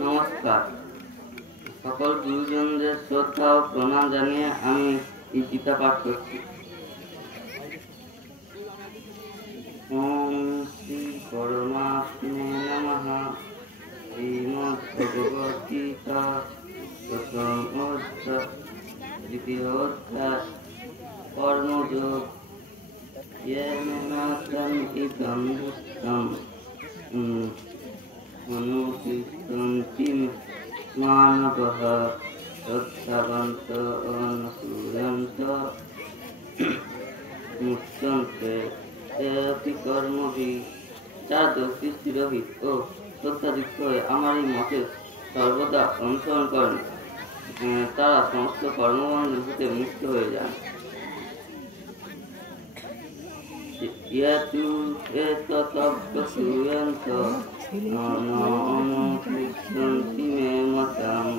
নমস্কার। সকল গুরুজনদের শ্রদ্ধা ও প্রণাম জানিয়ে আমি এই গীতা পাঠ করছি। ওম শ্রী পরমাত্মনে নমঃ। শ্রীমদ্ভগবদ্গীতা প্রথম অধ্যায় দ্বিতীয় অধ্যায় কর্মযোগ। येन नासम् इदं दुष्टम् अनुतिष्ठन्ति मानवः श्रद्धवन्तः अनुसूयन्तः मुच्यन्ते तेऽपि कर्मभिः। যারা দোষী ও শ্রদ্ধাযুক্ত হয়ে আমার এই মতে সর্বদা অনুসরণ করেন, তারা সমস্ত কর্মবন্ধন হতে মুক্ত হয়ে যান। यतु एतत्प्रसूयन्तः अनुतिष्ठन्ति मे मतम्।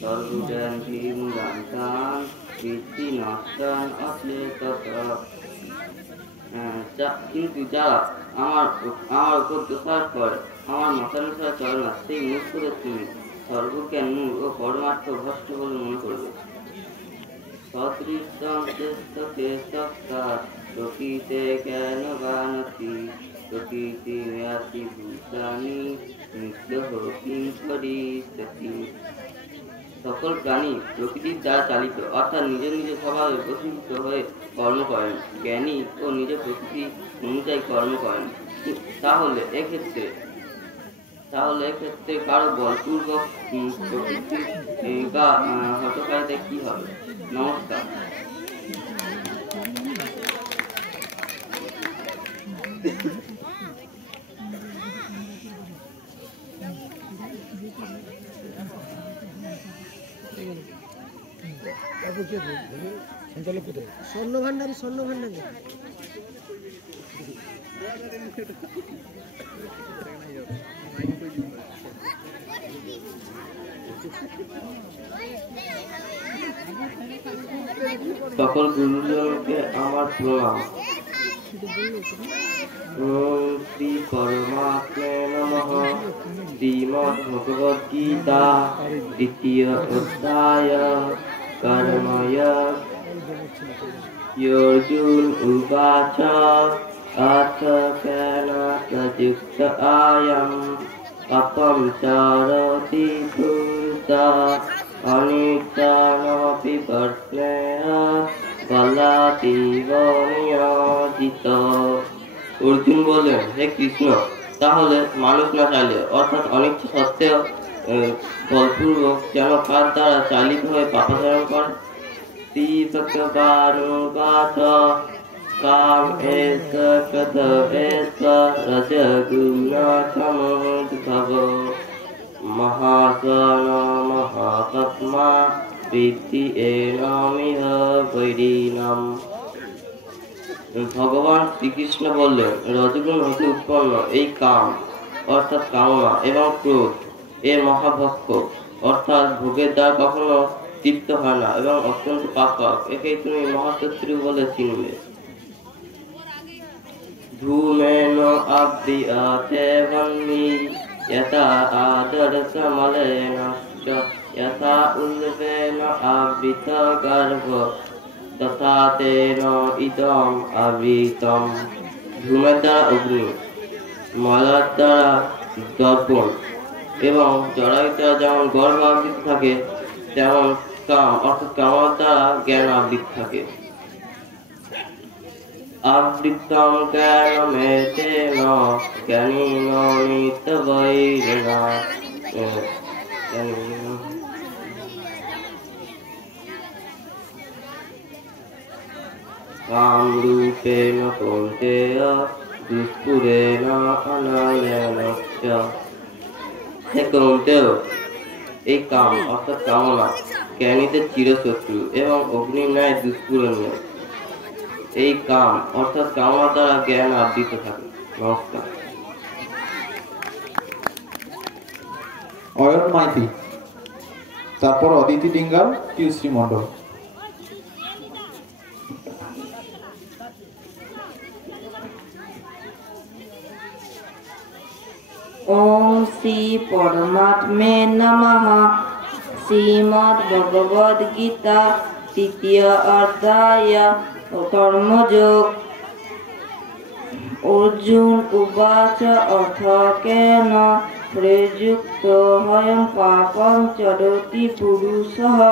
सर्वज्ञानविमूढान् विद्धि नष्टान् अचेतसः। কিন্তু যারা আমার উপর দোষারোপ করে, আমার মতানুসারে চলে না, সেই মূর্খদের তুমি সর্বজ্ঞান মূল ও পরমার্থ ভ্রষ্ট বলে মনে করবে। সদৃশং চেষ্টতে সত্তা প্রকৃতে জ্ঞান গানতি প্রকৃতি ম্যাতি ভূতানি নিগ্রহ কিং করিষ্যতি। সকল প্রাণী প্রকৃতির দ্বারা চালিত, অর্থাৎ নিজ নিজ স্বভাবে বশীভূত হয়ে কর্ম করেন। জ্ঞানী ও নিজ প্রকৃতি অনুযায়ী কর্ম করেন। তাহলে এক্ষেত্রে কারো বলপূর্বক প্রকৃতির হঠকারিতা কি হবে? নমস্কার। স্বর্ণ ভান্ডারী সকল গুরুজনকে আমার প্রণাম। ওম শ্রী পরমাত্মনে নমঃ। শ্রীমদ্ভগবদ্গীতা দ্বিতীয় অধ্যায় কর্মযোগ। অর্জুন উবাচ अथ केन प्रयुक्त आयं पापं चरति पुरुषः अनिच्छानपि वर्ष्णेय बलातीव नियोजित। অর্জুন বললেন, হে কৃষ্ণ, তাহলে মানুষ না চাইলে অর্থাৎ অনিচ্ছা সত্ত্বেও বলপূর্বক যেন কার দ্বারা চালিত হয়ে পাপাচরণ করে। শ্রী ভগবানুবাচ কাম এস কত এস রজগুণ সমুদ্ভব মহাসন মহাপাত্মা বৃদ্ধি এনমিহ বৈরিণম। ভগবান শ্রীকৃষ্ণ বললেন, রজগুণ হতে উৎপন্ন এই কাম অর্থাৎ কামনা এবং ক্রোধ এর মহাভক্ষ অর্থাৎ ভোগের দ্বারা কখনো তৃপ্ত হয় না এবং অত্যন্ত পাপক। একেই তুমি মহাশত্রু বলে চিনবে। ধূমেন আব্রিয়াতে বন্নি যথা আদর্শমলেন যথা উল্লেন আবৃত গর্ভ তথা তেন ইদম আবৃতম। ধূমের দ্বারা অগ্নি, ময়লার দ্বারা দর্পণ এবং জড়ায়ুর দ্বারা যেমন গর্ভ আবৃত থাকে, তেমন কাম অর্থাৎ কামার দ্বারা জ্ঞান আবৃত থাকে। আবৃতম জ্ঞানমেতেন জ্ঞানীন নিত্যবৈরিণা। কাম রূপেণ কৌন্তেয় দুষ্পুরেণ অনয়নশ্চ। হে কৌন্তেয়, এই কাম অর্থাৎ কামনা জ্ঞানীদের চিরশত্রু এবং অগ্নির ন্যায় দুষ্পুরণীয়। এই কাম অর্থাৎ কামনা দ্বারা জ্ঞান আবৃত থাকে। নমস্কার। অয়ন মাইতি, তারপর অদিতি ডিঙ্গাল, পিউশ্রী মণ্ডল। ओम श्री परमात्मे नमः। श्रीमद् भगवद गीता तृतीय अध्याय कर्मयोग। अर्जुन उवाच अथ केन प्रयुक्तो हयं पापं चरति पुरुषः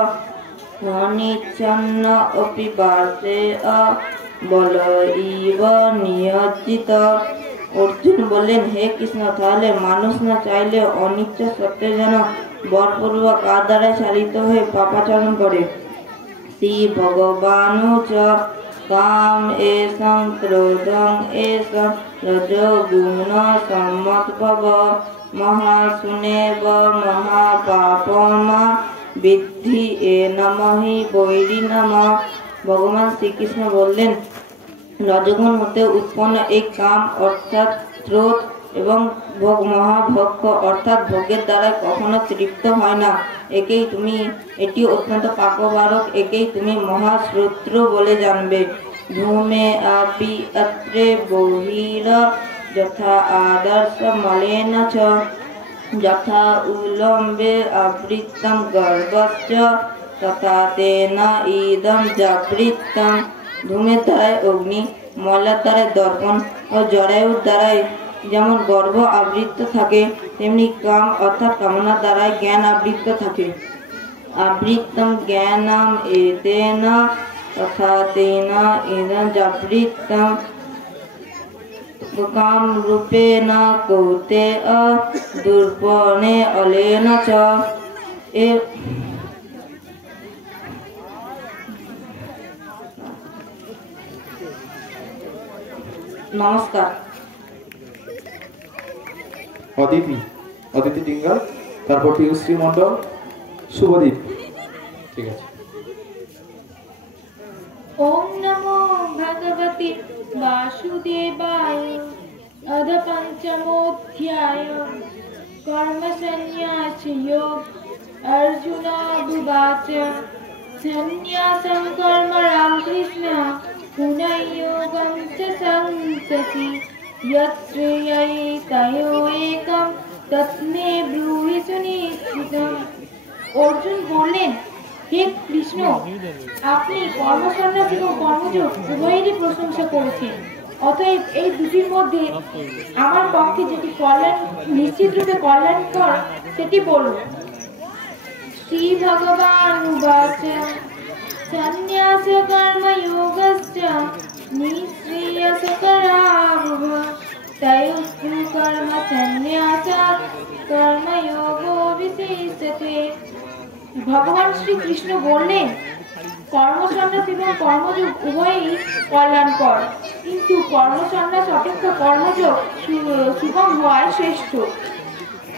अनिच्छन्न अपि वार्तेय बल इव नियोजित। अर्जुन बोलेन, हे कृष्ण, ताहले मानुष न चाइले अनिच्छा सत्त्वे जेन बलपूर्वक काর দ্বারা চালিত হয়ে পাপাচরণ করে। শ্রী ভগবানুচ কাম এষং ক্রোধং এষং রজোগুণ সম্মদ্ভব মহাসুনেব মহাপাপমা বিদ্ধি এনমহি বৈরিণম। ভগবান শ্রীকৃষ্ণ বললেন, রজগুণ হতে উৎপন্ন এই কাম অর্থাৎ ক্রোধ এবং ভোগ মহাভোগ অর্থাৎ ভোগের দ্বারা কখনো তৃপ্ত হয় না। এটি অত্যন্ত পাপকারক। একেই তুমি মহাশত্রু বলে জানবে। ধূমে আপি অত্রে বহির যথা আদর্শ মলেন চ যথা উলম্বে আবৃতম গর্ভশ্চ তথা তেন ইদম জাবৃতম। ধূমের দ্বারায় অগ্নি, ময়লার দ্বারায় দর্পণ ও জরায়ুর দ্বারায় যেমন গর্ভ আবৃত থাকে, তেমনি কাম অর্থাৎ কামনার দ্বারায় জ্ঞান আবৃত থাকে। আবৃতম জ্ঞানম এতেন তথা তেন ইদম জাবৃতম কাম রূপেণ কৌন্তেয় দর্পণে অলেন চ। নমস্কার। অদিতি ডিঙ্গাল, তারপর পিউশ্রী মন্ডল, শুভদীপ। ঠিক আছে। ओम नमो भगवते वासुदेवाय। अध पंचमोऽध्याय कर्म संन्यास योग। अर्जुन उवाच संन्यासं कर्म रामकृष्ण पुनर्योगं च संससि यत्श्रेयैतयो एकं तस्मै ब्रूहि सुनिश्चितम्। अर्जुन बोलेন, হে কৃষ্ণ, আপনি কর্মসন্ন্যাস এবং কর্মযোগ উভয়েরই প্রশংসা করেছেন। অতএব এই দুটির মধ্যে আমার পক্ষে যেটি নিশ্চিত রূপে কল্যাণকর সেটি বলুন। শ্রী ভগবান উবাচ সন্ন্যাস কর্মযোগশ্চ নিঃশ্রেয়সকরাবুভ তয়োস্তু কর্ম সন্ন্যাসাৎ কর্মযোগো বিশিষ্যতে। ভগবান শ্রীকৃষ্ণ বললেন, কর্মসন্ন্যাস এবং কর্মযোগ উভয়ই কল্যাণকর, কিন্তু কর্মসন্ন্যাস অপেক্ষা কর্মযোগ সুগম হওয়ায় শ্রেষ্ঠ।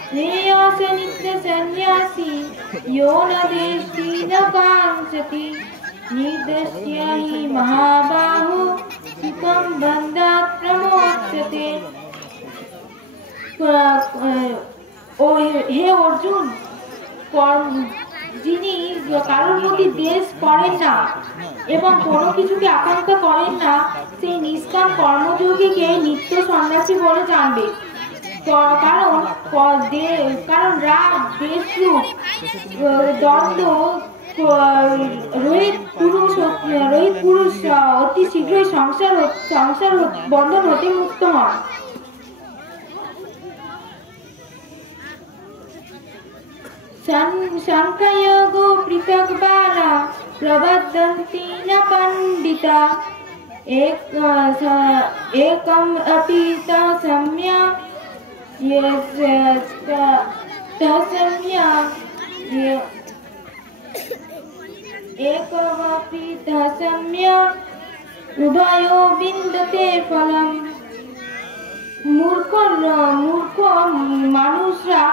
শ্রেয়সে নিত্য সন্ন্যাসী ইয়ো ন দেষ্টি ন কাঙ্ক্ষতি নির্দেশ্য হি মহাবাহু সুখম বন্ধাৎ প্রমোচ্যতে। হে অর্জুন, যিনি কারোর প্রতি দেশ করেন না এবং কোনো কিছুকে আকাঙ্ক্ষা করেন না, সেই নিষ্কাম কর্মযোগীকে নিত্য সন্ন্যাসী বলে জানবে। কারণ রাগ, দেশরূপ, দ্বন্দ্ব রহিত পুরুষ অতি শীঘ্রই সংসার বন্ধন হতে মুক্ত হন। সাংখ্যযোগো পৃথক বালা প্রবদন্তি ন পণ্ডিতা একম অপি তসম্যক একমপি তসম্যক উভয়ো বিন্দতে ফলম। মূর্খ মানুষরা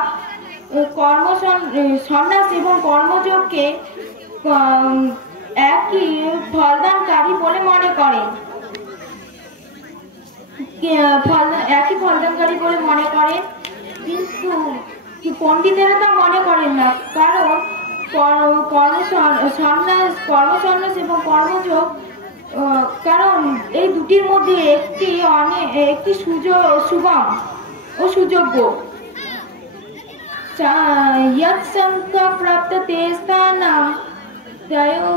সন্ন্যাস এবং কর্মযোগকে একই ফলদানকারী বলে মনে করেন। কিন্তু পণ্ডিতেরা তা মনে করেন না, কারণ কর্মসন্ন্যাস এবং কর্মযোগ, কারণ এই দুটির মধ্যে একটি সুগম ও সুযোগ্য यत्संख प्राप्त ते स्थानं तयो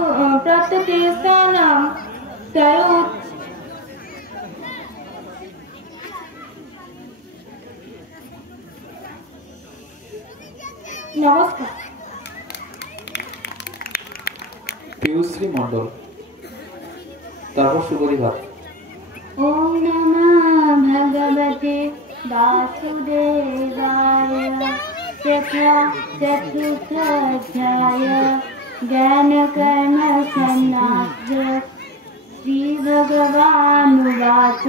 নমস্কার। পিউশ্রী মণ্ডল, তারপর সুগতি ভাট। ওম নমঃ ভগবতে বাসুদেবায়। তথা চতুর্থ অধ্যায় জ্ঞান কর্ম সন্ন্যাস। শ্রী ভগবানুবাচ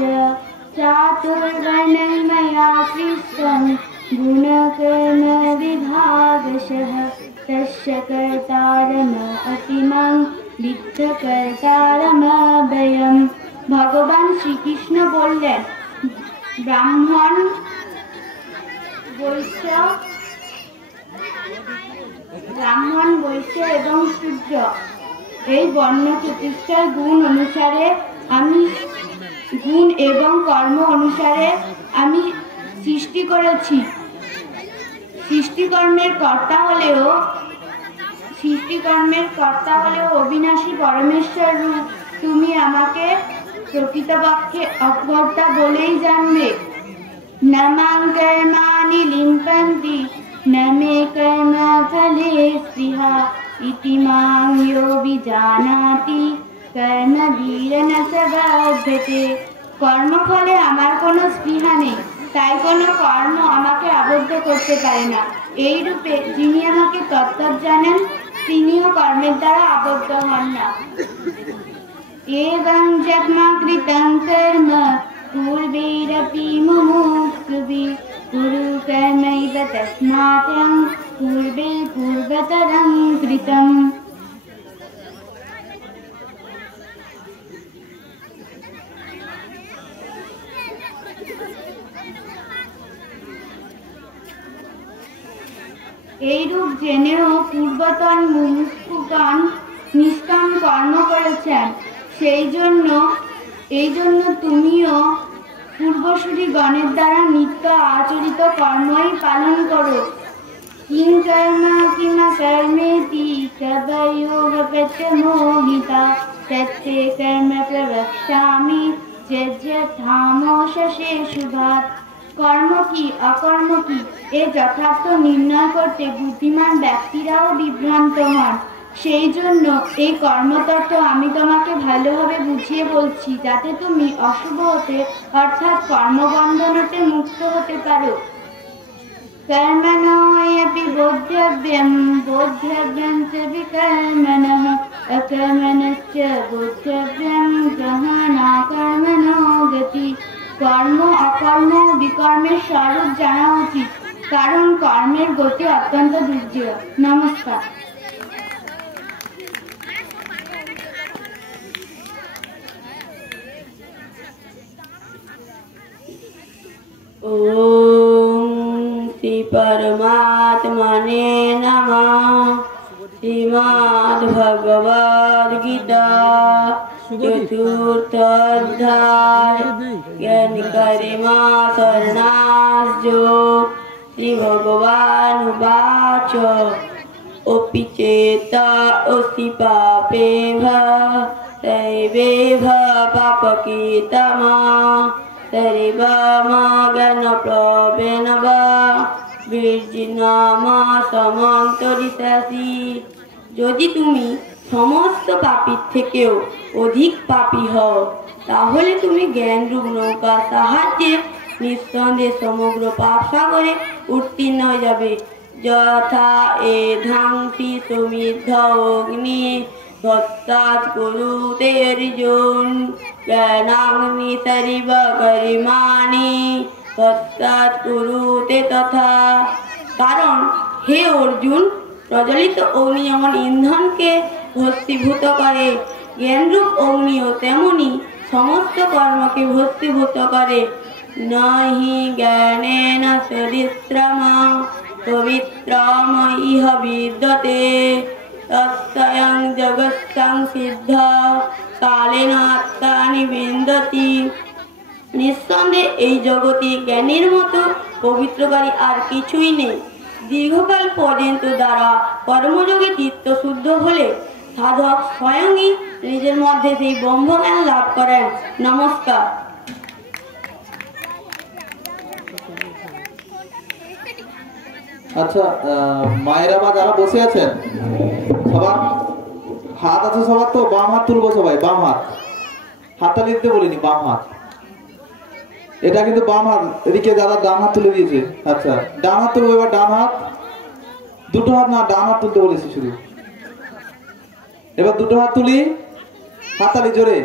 চাতুর্বর্ণং ময়া সৃষ্টং গুণকর্ম বিভাগশঃ তস্য কর্তারম অতিমং বিদ্ধ কর্তারমব্যয়ম। ভগবান শ্রীকৃষ্ণ বললেন, ব্রাহ্মণ, বৈশ্য এবং শূদ্র এই বর্ণ চতুষ্টয় গুণ এবং কর্ম অনুসারে আমি সৃষ্টি করেছি। সৃষ্টিকর্মের কর্তা হলেও অবিনাশী পরমেশ্বর রূপ তুমি আমাকে প্রকৃতপক্ষে অকর্তা বলেই জানবে। ন মাং কর্মাণি লিম্পন্তি ন মে কর্ম ফলে স্পৃহা ইতি মাং ইয়ো বিজানাতি কর্মবীরেণ স বধ্যতে। কর্মফলে আমার কোনো স্পৃহা নেই, তাই কোনো কর্ম আমাকে আবদ্ধ করতে পারে না। এই রূপে যিনি আমাকে তত্ত্ব জানেন, তিনিও কর্মের দ্বারা আবদ্ধ হন না। एवं जग्मकृतं कर्म पूर्वैरपि मुमुक्षुभिः कुरु कर्मैव तस्मात् पूर्वे पूर्वतरं कृतम्। এইরূপ জেনেও পূর্বতন মুমুক্ষুগণ নিষ্কাম কর্ম করেছেন। এই জন্য তুমিও পূর্বসূরি গণের দ্বারা নিত্য আচরিত কর্মই পালন করো। কিং কর্ম কিমা কর্মেতি কবয়োঃ প্রত্যমোহিতা তত্তে কর্ম প্রবক্ষ্যামি যজ্ঞামোশে শুভাৎ। কর্ম কি অকর্ম কি এ যথার্থ নির্ণয় করতে বুদ্ধিমান ব্যক্তিরাও বিভ্রান্ত হন। সেই জন্য এই কর্মতত্ত্ব আমি তোমাকে ভালোভাবে বুঝিয়ে বলছি, যাতে তুমি অশুভ হতে অর্থাৎ কর্মবন্ধন হতে মুক্ত হতে পারো। কর্মণোऽপি বোদ্ধব্যং চ বিকর্মণঃ অকর্মণশ্চ বোদ্ধব্যং গহনা কর্মণো গতি। কর্ম অকর্ম বিকর্মের স্বরূপ জানা উচিত, কারণ কর্মের গতি অত্যন্ত দুর্জয়। নমস্কার। ओम श्री परमात्मने नमः। श्रीमद् भगवद गीता चतुर्थ अध्याय ज्ञान करिमा शरणास्यो। श्री भगवान उवाच ओपि चेत ओसि पापेभ दैवेभ पापकृतमा सर्वमज्ञानप्लवेन वा বীর্যিণামসমন্তরিষাসি। যদি তুমি সমস্ত পাপীর থেকেও অধিক পাপী হও, তাহলে তুমি জ্ঞানরূপ নৌকার সাহায্যে নিঃসন্দেহে সমগ্র পাপ সাগরে উত্তীর্ণ হয়ে যাবে। যথা এধাংসি সমিদ্ধ অগ্নি তত্তাৎ কুরুতে অর্জুন জ্ঞানাগ্নি সরিব গরিমাণি তত্তাৎ কুরুতে তথা। কারণ হে অর্জুন, প্রজ্বলিত অগ্নি যেমন ইন্ধনকে ভস্মীভূত করে, জ্ঞানরূপ অগ্নিও তেমনি সমস্ত কর্মকে ভস্মীভূত করে। নহি জ্ঞানেন সহস্রমা পবিত্রম ইহ বিদ্যতে তস্যং জগৎসং সিদ্ধ কালেন আত্মানি বিন্দতি। নিঃসন্দেহে এই জগতে জ্ঞানের মতো পবিত্রকারী আর কিছুই নেই। দীর্ঘকাল পর্যন্ত দ্বারা কর্মযোগে চিত্ত শুদ্ধ হলে সাধক স্বয়ংই নিজের মধ্যে সেই ব্রহ্মজ্ঞান লাভ করেন। নমস্কার। আচ্ছা, মায়েরা বা যারা বসে আছেন সবার হাত আছে, সবার তো বাম হাত তুলবো সবাই, বাম হাত হাতটা দিতে বলিনি, বাম হাত, এটা কিন্তু বাম হাত, এদিকে যারা ডান হাত তুলে দিয়েছে। আচ্ছা, ডান হাত তুলবো এবার, ডান হাত, দুটো হাত না, ডান হাত তুলতে বলেছি শুধু। এবার দুটো হাত তুলি, হাততালি জোরে।